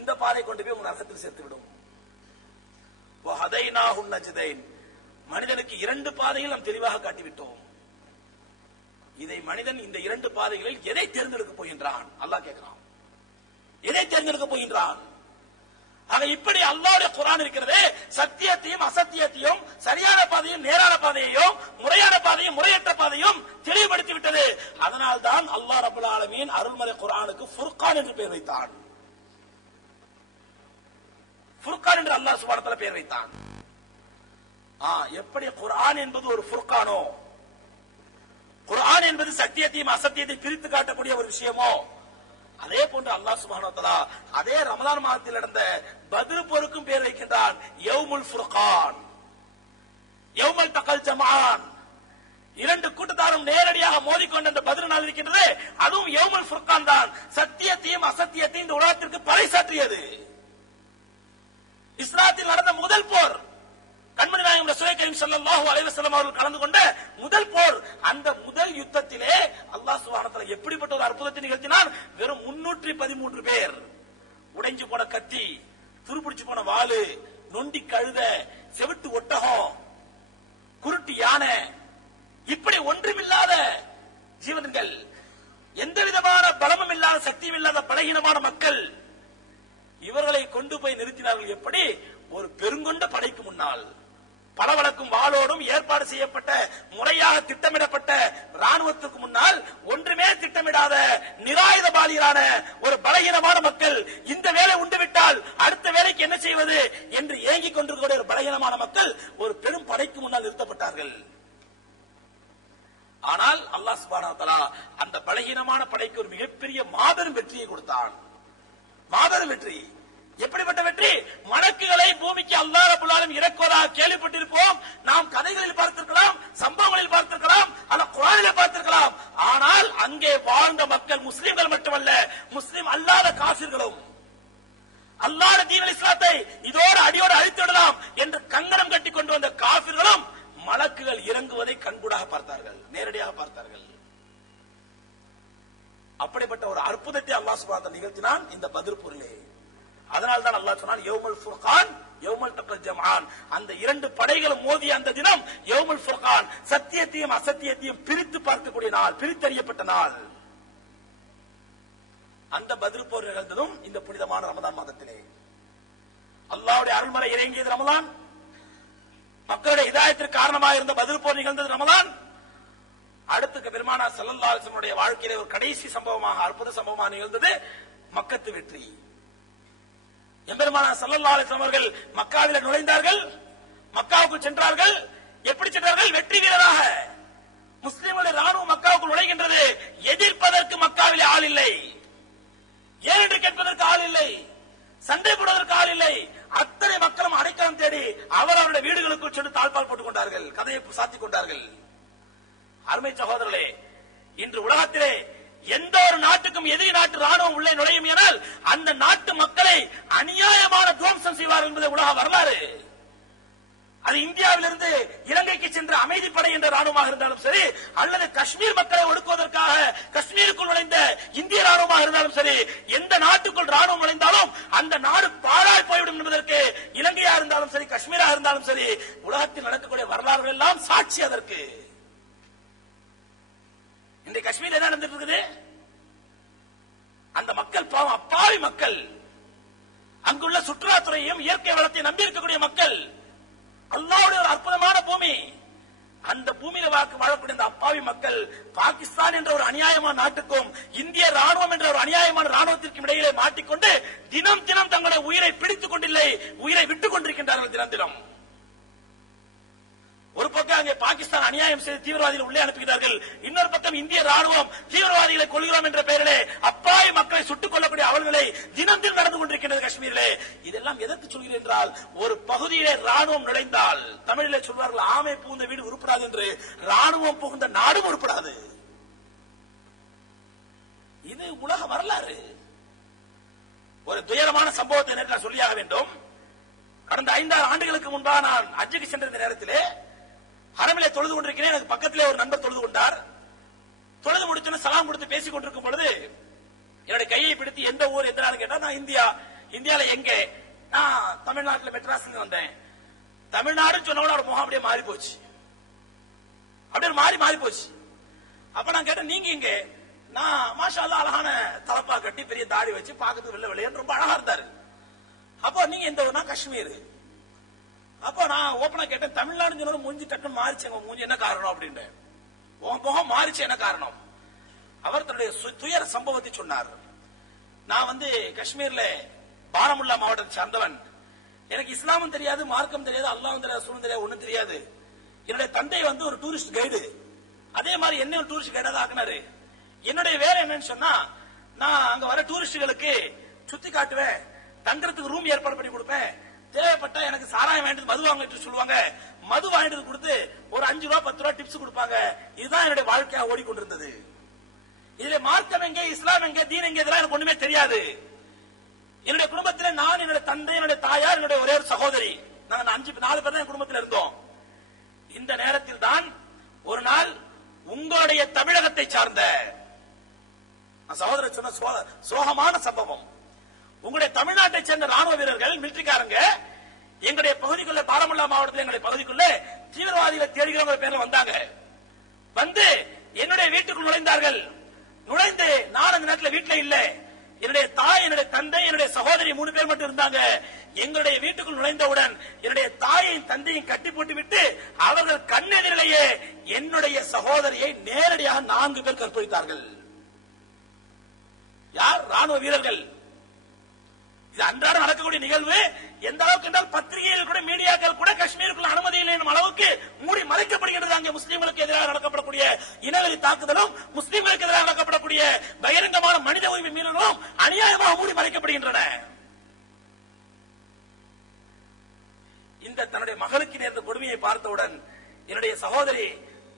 இந்த பாதை கொண்டு போய் உங்க நரகத்தில் சேர்த்து விடும். மனிதனுக்கு 2 பாதையில் நாம் தெளிவாக காட்டிவிட்டோம். இதை மனிதன் இந்த 2 பாதைகளில் எதை தேர்ந்தெடுக்க போகின்றான்? அல்லாஹ் கேட்கிறான், எதை தேர்ந்தெடுக்க போகின்றான்? ஆக இப்படி அல்லாஹ்வுடைய குர்ஆன் இருக்கிறது, சத்தியத்தையும் அசத்தியத்தையும், சரியான பாதையும் நேரான பாதையையும், முறையான பாதையும் முறையற்ற பாதையும் தெளிவுபடுத்தி விட்டது. அதனால் தான் அல்லாஹ் ரப்பல் ஆலமீன் அருள்மறை குர்ஆனுக்கு ஃபுர்கான் என்று பெயர் வைத்தான். ஃபுர்கான் என்று அல்லாஹ் சுப்ஹானஹு வ தஆலா பெயர் வைத்தான். எப்படி குர்ஆன் என்பது ஒரு ஃபுர்கானோ, குர்ஆன் என்பது சத்தியத்தையும் அசத்தியத்தையும் பிரித்து காட்டக்கூடிய ஒரு விஷயமோ, அதே போன்று அல்லாஹ் சுப்ஹானஹு வ தஆலா அதே ரமலான் மாதத்தில் நடந்த பத்ர் போருக்கும் பெயர் வைக்கின்றான் யௌமுல் ஃபுர்கான், யௌமல் தகல் ஜமான். 2 கூட்டத்தாரும் நேரடியாக மோதிக்கொண்ட அந்த பத்ர் நாள் இருக்கின்றது, அதுவும் யௌமுல் ஃபுர்கான் தான். சத்தியத்தையும் அசத்தியத்தையும் இந்த உலகத்திற்கு பறைசாற்றியது. இஸ்லாத்தில் நடந்த முதல் போர், கண்மணி நாயகம் ரசூலுல்லாஹி கரீம் ஸல்லல்லாஹு அலைஹி வஸல்லம் அவர்கள் கலந்து கொண்ட முதல் போர். அந்த முதல் யுத்தத்திலே அல்லாஹ் சுப்ஹானஹு வ தஆலா எப்படிப்பட்ட ஒரு அற்புதத்தை நிகழ்த்தினான்? வெறும் 313 பேர், உடைஞ்சு போன கத்தி, துருப்பிடிச்சு போன வாளு, நொண்டி கழுத, செவிட்டு ஒட்டகம், குருட்டு யானை, இப்படி ஒன்றுமில்லாத ஜீவன்கள், எந்த விதமான பலமும் இல்லாத சக்தியும் இல்லாத பலகீனமான மக்கள், இவர்களை கொண்டு போய் நிறுத்தினார்கள். எப்படி? ஒரு பெருங்கொண்ட படைக்கு முன்னால் பலவழக்கும் வாளோடும் ஏற்பாடு செய்யப்பட்ட முறையாக திட்டமிடப்பட்ட ராணுவத்துக்கு முன்னால் ஒன்றுமே திட்டமிடாத நிராயுத பாலியரான ஒரு பலகீனமான மக்கள், இந்த வேலை உண்டுவிட்டால் அடுத்த வேலைக்கு என்ன செய்வது என்று ஏங்கிக் கொண்டிருக்கிற ஒரு பலகீனமான மக்கள் ஒரு பெரும் படைக்கு முன்னால் நிறுத்தப்பட்டார்கள். ஆனால் அல்லாஹ் சுப்ஹானஹு வ தஆலா அந்த பலகீனமான படைக்கு ஒரு மிகப்பெரிய மாபெரும் வெற்றியை கொடுத்தான். மாபெரும் வெற்றி. எப்படிப்பட்ட வெற்றி? மலக்குகளை பூமிக்கு அல்லாஹ் ரப்பல் ஆலமீன் இறக்குவதாக கேள்விப்பட்டிருப்போம், நாம் கதைகளில் பார்த்திருக்கலாம், சம்பவங்களில் பார்த்திருக்கலாம், அல்ல குர்ஆனில் பார்த்திருக்கலாம். ஆனால் அங்கே வாழ்ந்த மக்கள் முஸ்லிம்கள் மட்டுமல்ல, முஸ்லிம் அல்லாத காபிர்களும் அல்லாஹ்வுடைய தீன் இஸ்லாத்தை இதோடு அடியோடு அழித்து விடலாம் என்று கங்கணம் கட்டி கொண்டு வந்த காபிர்களும் மலக்குகள் இறங்குவதை கண்கூடாக பார்த்தார்கள், நேரடியாக பார்த்தார்கள். அப்படிப்பட்ட ஒரு அற்புதத்தை அல்லாஹ் சுப்ஹானஹு வ தஆலா நிகழ்த்தினான் இந்த பத்ர் போரிலே. அதனால் தான் அல்லாஹ் சொன்னான் யௌமுல் ஃபுர்கான் யௌமுல் தக்கல் ஜம்ஆன். அந்த இரண்டு படைகளும் மோதிய அந்த தினம் யௌமுல் ஃபுர்கான், சத்தியத்தையும் அசத்தியத்தையும் பிரித்து பார்க்கக்கூடிய நாள், பிரித்தறியப்பட்ட நாள். அந்த பத்ர் போர் நிகழ்ந்ததும் இந்த புனிதமான ரமதான் மாதத்திலே. அல்லாஹ்வுடைய அருள்மறை இறங்கியது ரமலான், மக்களுடைய ஹிதாயத்திற்கு காரணமாக இருந்த பத்ர் போர் நிகழ்ந்தது ரமலான். அடுத்து பெருமானார் ஸல்லல்லாஹு அலைஹி வஸல்லம் வாழ்க்கையிலே ஒரு கடைசி சம்பவமாக, அற்புத சம்பவமாக நிகழ்ந்தது மக்கத்து வெற்றி. எம்பெருமானார் ஸல்லல்லாஹு அலைஹி வஸல்லம் அவர்கள் மக்காவிலே நுழைந்தார்கள், மக்காவுக்குள் சென்றார்கள். எப்படி சென்றார்கள்? வெற்றி வீரராக. முஸ்லிம்களுடைய ராணுவம் மக்காவுக்குள் நுழைகின்றது. எதிர்ப்பதற்கு மக்காவிலே ஆள் இல்லை, ஏனென்று கேட்பதற்கு ஆள் இல்லை, சண்டை போடுவதற்கு ஆள் இல்லை. அத்தனை மக்களும் அடைக்கலம் தேடி அவரவருடைய வீடுகளுக்குள் சென்று தாழ்பால் போட்டுக் கொண்டார்கள், கதையை சாத்திக் கொண்டார்கள். அருமை சகோதரர்களே, இன்று உலகத்திலே எந்த ஒரு நாட்டுக்கும் எதிரி நாட்டு ராணுவம் உள்ளே நுழையும் என்றால் அந்த நாட்டு மக்களை அநியாயமான துவம்சம் செய்வார் என்பது உலக வரலாறு. அது இந்தியாவிலிருந்து இலங்கைக்கு சென்ற அமைதிப்படை என்ற ராணுவமாக இருந்தாலும் சரி, அல்லது காஷ்மீர் மக்களை ஒடுக்குவதற்காக காஷ்மீருக்குள் நுழைந்த இந்திய ராணுவமாக இருந்தாலும் சரி, எந்த நாட்டுக்குள் ராணுவம் நுழைந்தாலும் அந்த நாடு பாழாய் போய்விடும் என்பதற்கு இலங்கையா இருந்தாலும் சரி, காஷ்மீரா இருந்தாலும் சரி, உலகத்தில் நடக்கக்கூடிய வரலாறுகள் எல்லாம் சாட்சி அதற்கு. இந்த காஷ்மீர் என்ன நடந்துட்டு இருக்குது? அந்த மக்கள் பாவம், அப்பாவி மக்கள், அங்குள்ள சுற்றுலாத்துறையும் இயற்கை வளத்தை நம்பி இருக்கக்கூடிய மக்கள், அல்லாஹ்வுடைய ஒரு அற்புதமான பூமி. அந்த பூமியில வாழக்கூடிய அந்த அப்பாவி மக்கள் பாகிஸ்தான் என்ற ஒரு அநியாயமான நாட்டுக்கும் இந்திய ராணுவம் என்ற ஒரு அநியாயமான ராணுவத்திற்கும் இடையிலே மாட்டிக்கொண்டு தினம் தினம் தங்களுடைய உயிரை பிடித்துக் கொண்டில்லை, உயிரை விட்டுக் கொண்டிருக்கின்றார்கள் தினம் தினம். ஒரு பக்கம் அங்கே பாகிஸ்தான் அநியாயம் செய்து தீவிரவாதிகளை உள்ளே அனுப்புகிறார்கள், இன்னொரு பக்கம் இந்திய ராணுவம் தீவிரவாதிகளை கொள்கிறோம் என்ற பெயரிலே அப்பாவி மக்களை சுட்டுக் கொள்ளக்கூடிய அவல்களை தினம் தினம் நடந்து கொண்டிருக்கின்றது காஷ்மீரிலே. இதெல்லாம் எதற்கு சொல்கிறேன் என்றால், ஒரு பகுதியிலே ராணுவம் நுழைந்தால், தமிழிலே சொல்வார்கள் ஆமை புகுந்த வீடு உருப்படாது என்று, ராணுவம் புகுந்த நாடும் உருப்படாது. இது உலக வரலாறு. ஒரு துயரமான சம்பவத்தை நேற்று சொல்லியாக வேண்டும். கடந்த 5-6 ஆண்டுகளுக்கு முன்பாக நான் ஹஜ்ஜுக்கு சென்ற நேரத்திலே ஹரமிலே தொழுது கொண்டிருக்கிறேன். எனக்கு பக்கத்திலே ஒரு நண்பர் தொழுது கொண்டார். தொழுது முடிச்சு சலாம் கொடுத்து பேசிக் கொண்டிருக்கும் பொழுது என்னுடைய கையை பிடித்து எந்த ஊர் எந்த நாள் கேட்டா, நான் இந்தியால எங்க, நான் தமிழ்நாட்டில் மெட்ராஸ்ல வந்தேன். தமிழ்நாடு சொன்ன அவர் முகம் அப்படியே மாறி போச்சு, அப்படியே மாறி போச்சு. அப்ப நான் கேட்டேன், நீங்க இங்க? நான் மாஷா அல்லாஹ் அழகான தலப்பா கட்டி பெரிய தாடி வச்சு பார்க்கறதுக்கு வெள்ள வெள்ளையன்னு ரொம்ப அழகா இருந்தாரு. அப்போ நீங்க எந்த ஊர்னா? காஷ்மீர். அப்போ நான் ஓப்பனா கேட்டேன், தமிழ்நாடு சொன்ன மூஞ்சி டக்குன்னு மாறிச்சு, மூஞ்சி என்ன காரணம் அப்படின்னு. முகம் மாறிச்சு, என்ன காரணம்? அவர் தன்னுடைய துயர சம்பவத்தை சொன்னார். நான் காஷ்மீர்ல பாரமுல்லா மாவட்டத்தை சார்ந்தவன். எனக்கு இஸ்லாமும் தெரியாது, மார்க்கம் தெரியாது, அல்லாஹ்வும் தெரியாது, ரசூலும் தெரியாது, ஒண்ணும் தெரியாது. என்னுடைய தந்தை ஒரு டூரிஸ்ட் கைடு, அதே மாதிரி என்ன ஒரு டூரிஸ்ட் கைடா தான் ஆக்குனாரு. என்னுடைய வேலை என்னன்னு சொன்னா, நான் அங்க வர டூரிஸ்டுகளுக்கு சுத்தி காட்டுவேன், தங்கறதுக்கு ரூம் ஏற்பாடு பண்ணி கொடுப்பேன், தேவைப்பட்டா எனக்கு சாராயம் வாங்கிட்டு மது வாங்கிட்டு சொல்லுவாங்க, மது வாங்கிட்டு கொடுத்து ஒரு 5 ரூபா 10 ரூபா டிப்ஸ் கொடுப்பாங்க. இதுதான் என்னுடைய வாழ்க்கையா ஓடிக்கொண்டிருந்தது. இதுல மார்க்கம் எங்கே, இஸ்லாம் எங்கே, தீன் எங்கே, இதெல்லாம் எனக்கு ஒண்ணுமே தெரியாது. என்னுடைய குடும்பத்தில் நான், என்னுடைய தந்தை, என்னுடைய தாயார், என்னுடைய ஒரே ஒரு சகோதரி, நாங்க 4 பேர் தான் என் குடும்பத்தில் இருந்தோம். இந்த நேரத்தில் தான் ஒரு நாள் உங்களுடைய தமிழகத்தை சார்ந்த சகோதரர் சொன்ன சோகமான சம்பவம். உங்களுடைய தமிழ்நாட்டை சேர்ந்த ராணுவ வீரர்கள், மிலிட்டரிக்காரங்க எங்களுடைய பகுதிக்குள்ள, பாரமுல்லா மாவட்டத்தில் எங்களுடைய பகுதிக்குள்ள தீவிரவாதிகளை தேடுகிறவங்க பேர்ல வந்தாங்க. வந்து என்னுடைய வீட்டுக்குள் நுழைந்தார்கள். நுழைந்து நான் அந்த நேரத்தில் வீட்டுல இல்ல, என்னுடைய தாய், என்னுடைய தந்தை, என்னுடைய சகோதரி 3 பேர் மட்டும் இருந்தாங்க. எங்களுடைய வீட்டுக்குள் நுழைந்தவுடன் என்னுடைய தாயையும் தந்தையும் கட்டி போட்டு விட்டு அவர்கள் கண்ணெதிரிலேயே என்னுடைய சகோதரியை நேரடியாக 4 பேர் கற்பழித்தார்கள். யார்? ராணுவ வீரர்கள். இது அன்றாடம் நடக்கக்கூடிய நிகழ்வு. எந்த அளவுக்கு என்றால் பத்திரிகைகள் கூட, மீடியாக்கள் கூட காஷ்மீருக்குள்ள அனுமதி இல்லை என்ற அளவுக்கு மூடி மறைக்கப்படுகிறது. அங்கே முஸ்லிம்களுக்கு எதிராக நடக்கப்படக்கூடிய இனவெறி தாக்குதலும், முஸ்லிம்களுக்கு எதிராக நடக்கப்படக்கூடிய பகிரங்கமான மனித உரிமை மீறலும் அநியாயமாக மூடி மறைக்கப்படுகின்றன. இந்த தன்னுடைய மகளுக்கு நேர்ந்த கொடுமையை பார்த்தவுடன் என்னுடைய சகோதரி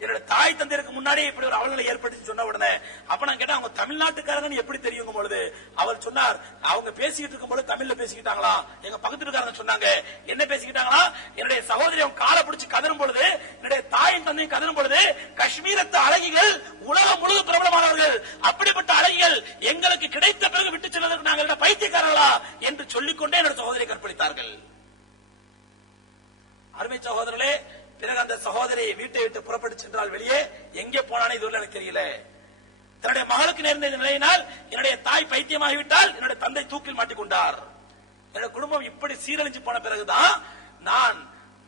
என்னோட தாய் தந்தையருக்கு முன்னாடி இப்படி ஒரு அவலங்களை ஏற்படுத்தி சொன்ன உடனே அப்ப நான் கேட்டேன், அவங்க தமிழ்நாட்டுக்காரங்க எப்படி தெரியுங்க பொழுது அவர் சொன்னார், அவங்க பேசிக்கிட்டு இருக்கும் போது தமிழ்ல பேசிக்கிட்டாங்களா. எங்க பக்கத்து வீட்டுக்காரங்க சொன்னாங்க, என்ன பேசிக்கிட்டாங்களா, என்னுடைய சகோதரி அவங்க காலை பிடிச்சு கதறும் பொழுது, என்னுடைய தாயின் தந்தையும் கதறும் பொழுது, காஷ்மீரத்து அழகிகள் உலகம் முழுவதும் பிரபலமானவர்கள், அப்படிப்பட்ட அழகிகள் எங்களுக்கு கிடைத்த பிறகு விட்டு செல்வதற்கு நாங்கள் பைத்தியக்காரர்களா என்று சொல்லிக்கொண்டே என்னோட சகோதரியை கற்பழித்தார்கள். அருமை சகோதரர்களே, பிறகு அந்த சகோதரி வீட்டை விட்டு புறப்பட்டு சென்றால் வெளியே, எங்கே போனானே இதுவரை எனக்கு தெரியல. தன்னுடைய மகளுக்கு நேர்ந்த நிலையினால் என்னுடைய தாய் பைத்தியமாகிவிட்டால், என்னுடைய தந்தை தூக்கில் மாட்டிக்கொண்டார். என்னுடைய குடும்பம் இப்படி சீரழிஞ்சு போன பிறகுதான் நான்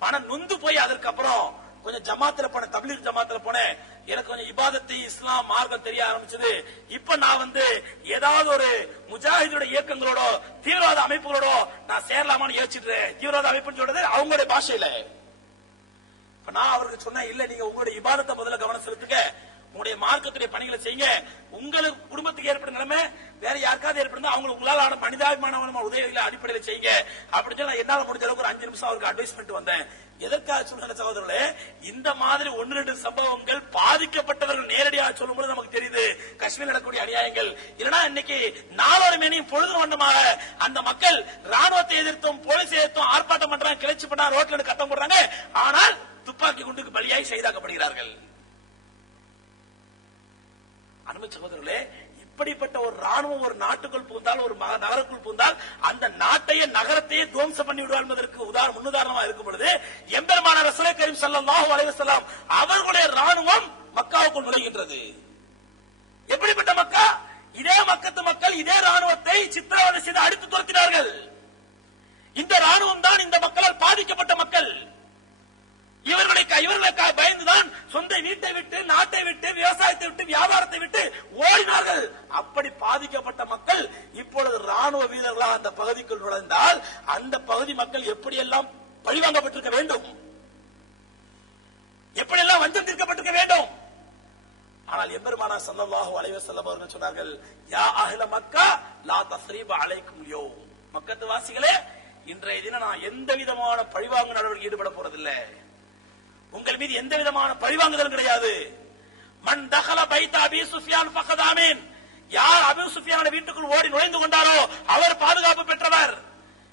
மனம் நொந்து போய் அதற்கு அப்புறம் கொஞ்சம் ஜமாத்துல போன, தப்லீக் ஜமாத்துல போனேன். எனக்கு கொஞ்சம் இபாதத்தை இஸ்லாம் மார்க்கம் தெரிய ஆரம்பிச்சது. இப்ப நான் ஏதாவது ஒரு முஜாஹிதோட இயக்கங்களோட தீவிரவாத அமைப்புகளோட நான் சேரலாமான்னு யோசிச்சுட்டு, தீவிரவாத அமைப்புன்னு சொல்றது அவங்களுடைய பாஷையில. நான் அவருக்கு சொன்னேன், இல்ல நீங்க உங்களுடைய இபாதத்தை முதல்ல கவனம் செலுத்துங்க, உங்களுடைய மார்க்கத்துடைய பணிகளை செய்யுங்க. உங்களுக்கு குடும்பத்துக்கு ஏற்படும் நிலைமை வேற யாருக்காவது ஏற்படுத்தா அவங்களுக்கு உங்களால் மனிதாபிமான உதவிகளை அடிப்படையில் செய்யுங்க அப்படின்னு சொல்லி என்னால முடிஞ்ச அளவுக்கு ஒரு 5 நிமிஷம் அவருக்கு அட்வைஸ் பண்ணிட்டு வந்தேன். எதற்காக சொல்ற சகோதரர்களே, இந்த மாதிரி 1-2 சம்பவங்கள் பாதிக்கப்பட்டவர்கள் நேரடியாக சொல்லும்போது நமக்கு தெரியுது காஷ்மீர் நடக்கக்கூடிய அநியாயங்கள். இல்லைன்னா இன்னைக்கு நாளோட மேனியும் பொழுது வண்ணமாக அந்த மக்கள் ராணுவத்தை எதிர்த்தும் போலீஸ் எதிர்த்தும் ஆர்ப்பாட்டம் பண்றாங்க, கிளர்ச்சி பண்றாங்க, ரோட்ல கட்டம் போடுறாங்க. ஆனால் துப்பாக்கி குண்டுக்கு பலியாகி செய்தாக்கப்படுகிறார்கள். அன்பு சகோதரர்களே, இப்படிப்பட்ட ஒரு ராணுவம் ஒரு நாட்டுக்குள் புகுந்தால், ஒரு நகருக்குள் புகுந்தால் அந்த நாட்டையே நகரத்தையே துவம்சம் பண்ணி விடுவார் என்பதற்கு முன்னுதாரணமா இருக்கும் பொழுது, எம்பெருமானார் ரசூலுல்லாஹி கரீம் ஸல்லல்லாஹு அலைஹி வஸல்லம் அவர்களுடைய ராணுவம் மக்காவுக்குள் நுழைகின்றது. எப்படிப்பட்ட மக்கா? இதே மக்கத்து மக்கள் இதே ராணுவத்தை சித்திரவதை செய்து அடித்து துரத்தினார்கள். இந்த ராணுவம் தான் இந்த மக்களால் பாதிக்கப்பட்ட மக்கள். இவர்களுக்கு பயந்துதான் சொந்த வீட்டை விட்டு, நாட்டை விட்டு, விவசாயத்தை விட்டு, வியாபாரத்தை விட்டு ஓடினார்கள். அப்படி பாதிக்கப்பட்ட மக்கள் இப்பொழுது ராணுவ வீரர்களாக அந்த பகுதிக்குள் நுழைந்தால் அந்த பகுதி மக்கள் எப்படியெல்லாம் பழிவாங்கப்பட்டிருக்க வேண்டும், எப்படியெல்லாம் வஞ்சம் தீர்க்கப்பட்டிருக்க வேண்டும். ஆனால் எம்பெருமானார் ஸல்லல்லாஹு அலைஹி வஸல்லம் அவர்கள் சொன்னார்கள், யா அஹ்ல மக்கா லா தஸ்ரீப அலைக்கும் யௌம். மக்கத்து வாசிகளே, இன்றைய தினம் நான் எந்த விதமான பழிவாங்கு நடவடிக்கை ஈடுபட போறதில்லை. உங்கள் மீது எந்த விதமான பழிவாங்குதல் கிடையாது. மன் தகல பைத அபீ சுஃபியான் ஃபகத் ஆமீன். யார் அபூ சுஃபியான வீட்டுக்குள் ஓடி நுழைந்து கொண்டாரோ அவர் பாதுகாப்பு பெற்றவர்.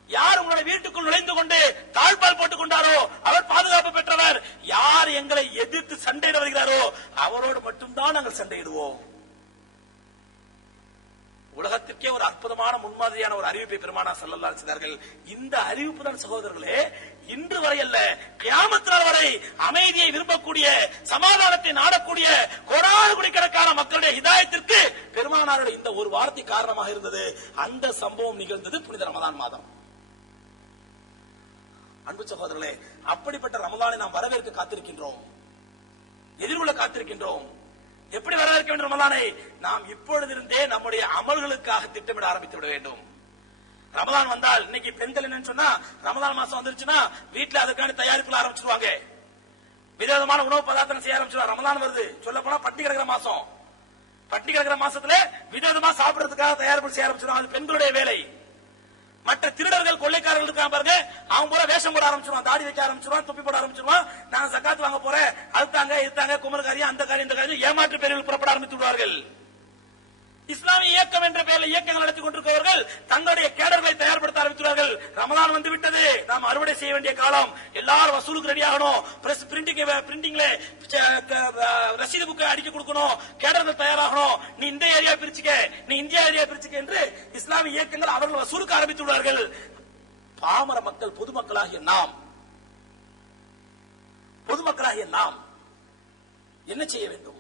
யார் உங்களுடைய வீட்டுக்குள் நுழைந்து கொண்டு தாழ்பால் போட்டுக் கொண்டாரோ அவர் பாதுகாப்பு பெற்றவர். யார் எங்களை எதிர்த்து சண்டையிட வருகிறாரோ அவரோடு மட்டும்தான் நாங்கள் சண்டையிடுவோம். உலகத்திற்கே ஒரு அற்புதமான முன்மாதிரியான ஒரு அறிவிப்பை பெருமானார் ஸல்லல்லாஹு அலைஹி வஸல்லம் செய்தார்கள். இந்த அறிவிப்பு தான் சகோதரர்களே இன்று வரை அல்ல, கியாமத் நாள் வரை அமைதியை விரும்பக்கூடிய, சமாதானத்தை நாடக்கூடிய கோடானு கோடிக்கணக்கான மக்களுடைய ஹிதாயத்திற்கு பெருமானாருடைய இந்த ஒரு வார்த்தை காரணமாக இருந்தது. அந்த சம்பவம் நிகழ்ந்தது புனித ரமதான் மாதம். அன்பு சகோதரர்களே, அப்படிப்பட்ட ரமலானை நாம் வரவேற்க காத்திருக்கின்றோம், எதிர்கொள்ள காத்திருக்கின்றோம். எப்படி வரவேற்க வேண்டும் ரமலானை? நாம் இப்பொழுதிருந்தே நம்முடைய அமல்களுக்காக திட்டமிட ஆரம்பித்து விட வேண்டும். ரமலான் வந்தால் இன்னைக்கு பெண்கள் என்னன்னு சொன்னா, ரமலான் மாசம் வந்துருச்சுன்னா வீட்டுல அதற்கான தயாரிப்புகள் ஆரம்பிச்சிருவாங்க, விதவிதமான உணவு பதார்த்தம் செய்ய ஆரம்பிச்சிருவாங்க. ரமலான் வருது, சொல்ல போனா பட்டி கிடக்கிற மாசம், பட்டி கிடக்கிற மாசத்துல விதவிதமா சாப்பிடறதுக்காக தயாரிப்பு செய்ய ஆரம்பிச்சிருவாங்க. அது பெண்களுடைய வேலை. மற்ற திருடர்கள் கொள்ளைக்காரர்கள் இருக்காங்க பாருங்க, அவங்க பூரா வேஷம் போட ஆரம்பிச்சிருவான், தாடி வைக்க ஆரம்பிச்சிருவான், தொப்பி போட ஆரம்பிச்சிருவான். நாங்க சக்காத்து வாங்க போறேன், அதுதாங்க இதுதாங்க குமரகாரியம், அந்த காரியம் இந்த காரியம் ஏமாற்று பேரில் புறப்பட ஆரம்பித்து விடுவார்கள். இஸ்லாமிய இயக்கம் என்ற பெயரில் இயக்கங்கள் நடத்தி கொண்டிருக்கிறவர்கள் தங்களுடைய கேடர்களை தயார்படுத்த ஆரம்பித்துள்ளார்கள். ரமலான் வந்து விட்டது, நாம் அறுவடை செய்ய வேண்டிய காலம், எல்லாரும் வசூலுக்கு ரெடி ஆகணும், பிரஸ் பிரிண்டிங்ல ரசீது புக்கை அடிக்க கொடுக்கணும், கேடர்கள் தயாராகணும், நீ இந்த ஏரியா பிரிச்சுக்க, நீ இந்தியா ஏரியா பிரிச்சுக்க என்று இஸ்லாமிய இயக்கங்கள் அவர்கள் வசூலுக்கு ஆரம்பித்து விடுவார்கள். பாமர மக்கள், பொதுமக்களாகிய நாம் என்ன செய்ய வேண்டும்?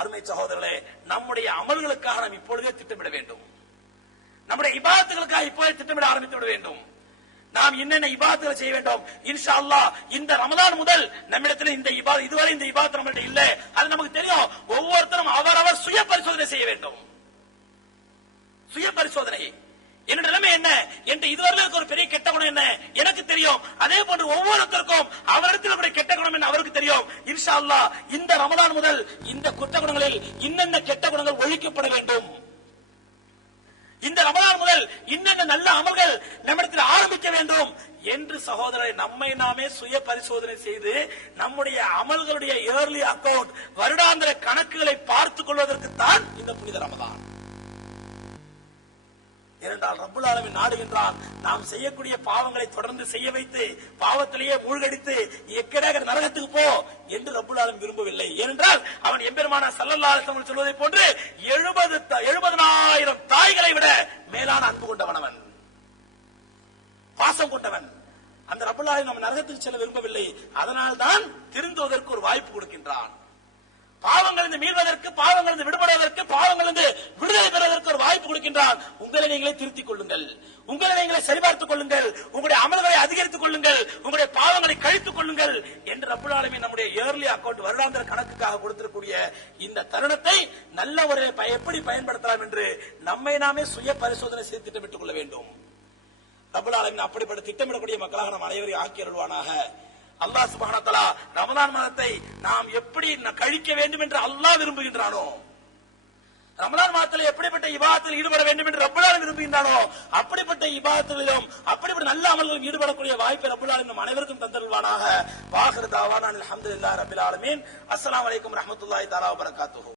அருமை சகோதரர்களே, நம்முடைய அமல்களுக்காக நாம் இப்பொழுதே திட்டமிட வேண்டும். நம்முடைய இபாதத்துகளுக்காக இப்போதே திட்டமிட ஆரம்பித்து விட வேண்டும். நாம் என்னென்ன இபாதத்துகளை செய்ய வேண்டும்? இன்ஷா அல்லாஹ் இந்த ரமலான் முதல் நம்மிடத்தில் இந்த இபாதத், இதுவரை இந்த இபாதத் நம்மகிட்ட இல்ல, அது நமக்கு தெரியும். ஒவ்வொருத்தரும் அவரவர் சுய பரிசோதனை செய்ய வேண்டும். சுய பரிசோதனை, என்ன நிலைமை என்ன என்று இதுவரை ஒரு பெரிய கெட்ட குணம் என்ன எனக்கு தெரியும். அதே போன்று ஒவ்வொருத்தருக்கும் அவரிடத்தில் கெட்ட குணம் என்ன அவருக்கு தெரியும். இன்ஷா அல்லாஹ் இந்த ரமலான் முதல் இந்த குற்ற குணங்களில் இன்னென்ன கெட்ட குணங்கள் ஒழிக்கப்பட வேண்டும். இந்த ரமலான் முதல் இன்னென்ன நல்ல அமல்கள் நம்மிடத்தில் ஆரம்பிக்க வேண்டும் என்று சகோதரரை நம்மை நாமே சுய பரிசோதனை செய்து நம்முடைய அமல்களுடைய இயர்லி அக்கவுண்ட் வருடாந்திர கணக்குகளை பார்த்துக் கொள்வதற்கு தான் இந்த புனித ரமலான். ஏனென்றால் ரப்புல் ஆலமீன் நாடுகின்றான் நாம் செய்யக்கூடிய பாவங்களை தொடர்ந்து செய்ய வைத்து பாவத்திலேயே மூழ்கடித்து எக்கடாக நரகத்துக்கு போ என்று ரப்புல் ஆலமீன் விரும்பவில்லை. ஏனென்றால் அவன் எம்பெருமானார் ஸல்லல்லாஹு அலைஹி வஸல்லம் சொல்வதை போன்று 70,000 தாய்களை விட மேலான அன்பு கொண்டவன், அவன் பாசம் கொண்டவன். அந்த ரப்புல் ஆலமீன் நம்ம நரகத்துக்கு செல்ல விரும்பவில்லை. அதனால் தான் திருந்துவதற்கு ஒரு வாய்ப்பு கொடுக்கின்றான். பாவங்களிலிருந்து மீள்வதற்கு, பாவங்களிலிருந்து விடுபடுவதற்கு, பாவங்களிலிருந்து விடுதலை பெறுவதற்கு ஒரு வாய்ப்பு கொடுக்கின்றான். உங்களை நீங்களே திருத்திக் கொள்ளுங்கள், உங்களை நீங்களே சரிபார்த்துக் கொள்ளுங்கள், உங்களுடைய அமல்களை அதிகரித்துக் கொள்ளுங்கள், உங்களுடைய பாவங்களை கழித்துக் கொள்ளுங்கள் என்று ரப்புல் ஆலமீன் நம்முடைய இயர்லி அக்கவுண்ட் வருடாந்திர கணக்குக்காக கொடுத்திருக்கூடிய இந்த தருணத்தை நல்ல ஒரு எப்படி பயன்படுத்தலாம் என்று நம்மை நாமே சுய பரிசோதனை செய்து திட்டமிட்டுக் கொள்ள வேண்டும். ரப்புல் ஆலமீன் அப்படிப்பட்ட திட்டமிடக்கூடிய மக்களாக நாம் அனைவரையும் ஆக்கி அருள்வானாக. அல்லாஹ் சுப்ஹானஹு வ தஆலா ரமலான் மாதத்தை நாம் எப்படி கழிக்க வேண்டும் என்று அல்லாஹ் விரும்புகின்றானோ, ரமலான் மாதத்தில் எப்படிப்பட்ட இபாதத்தில் ஈடுபட வேண்டும் என்று ரப்புல் ஆலமீன் விரும்புகின்றானோ அப்படிப்பட்ட இபாதத்திலும் அப்படிப்பட்ட நல்ல அமல்களிலும் ஈடுபடக்கூடிய வாய்ப்பை ரப்புல் ஆலமீன் நம் அனைவருக்கும் தந்தருள்வானாக. வாஹிரு தாவானா அல்ஹம்துலில்லாஹி ரப்பில் ஆலமீன். அஸ்ஸலாமு அலைக்கும் வரஹ்மத்துல்லாஹி தஆலா வ பரகாத்துஹு.